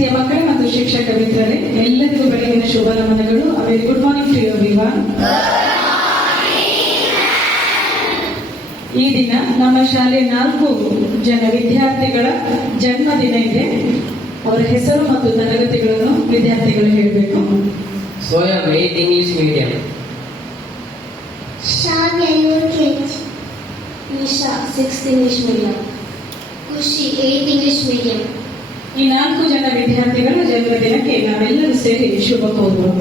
ಪ್ರೀತಿಯ ಮಕ್ಕಳೇ ಮತ್ತು ಶಿಕ್ಷಕ ಮಿತ್ರರೇ, ಎಲ್ಲರಿಗೂ ಬೆಳಗಿನ ಶುಭ ನಮನಗಳು. Very good morning to everyone. ಈ ದಿನ ನಮ್ಮ ಶಾಲೆ 4 ಜನ ವಿದ್ಯಾರ್ಥಿಗಳ ಜನ್ಮದಿನ ಇದೆ. ಅವರ ಹೆಸರು ಮತ್ತು ತರಗತಿಗಳನ್ನು ವಿದ್ಯಾರ್ಥಿಗಳು ಹೇಳಬೇಕು. ಸ್ವಯಂ 8 English medium, ಶಾವ್ಯ UKG, Isha 6th English medium, ಖುಷಿ 8th ಇಂಗ್ಲಿಷ್ ಮೀಡಿಯಂ. ಈ 4 ಜನ ವಿದ್ಯಾರ್ಥಿಗಳ ಜನ್ಮದಿನಕ್ಕೆ ನಾವೆಲ್ಲರೂ ಸೇರಿ ಶುಭ ಕೋರೋಣ.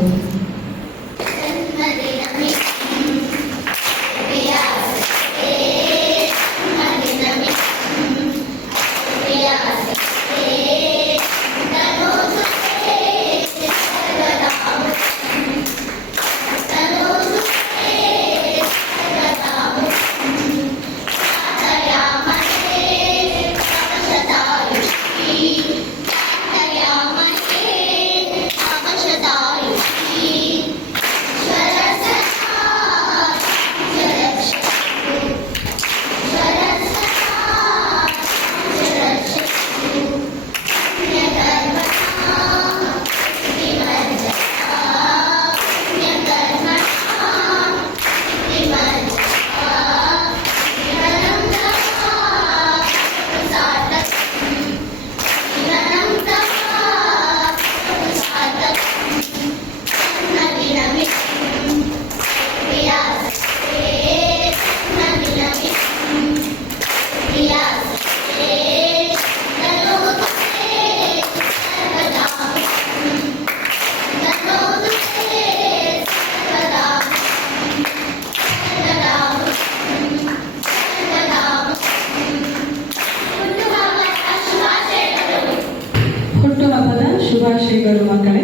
ಹುಟ್ಟುಹಬ್ಬದ ಶುಭಾಶಯಗಳು ಮಕ್ಕಳೇ.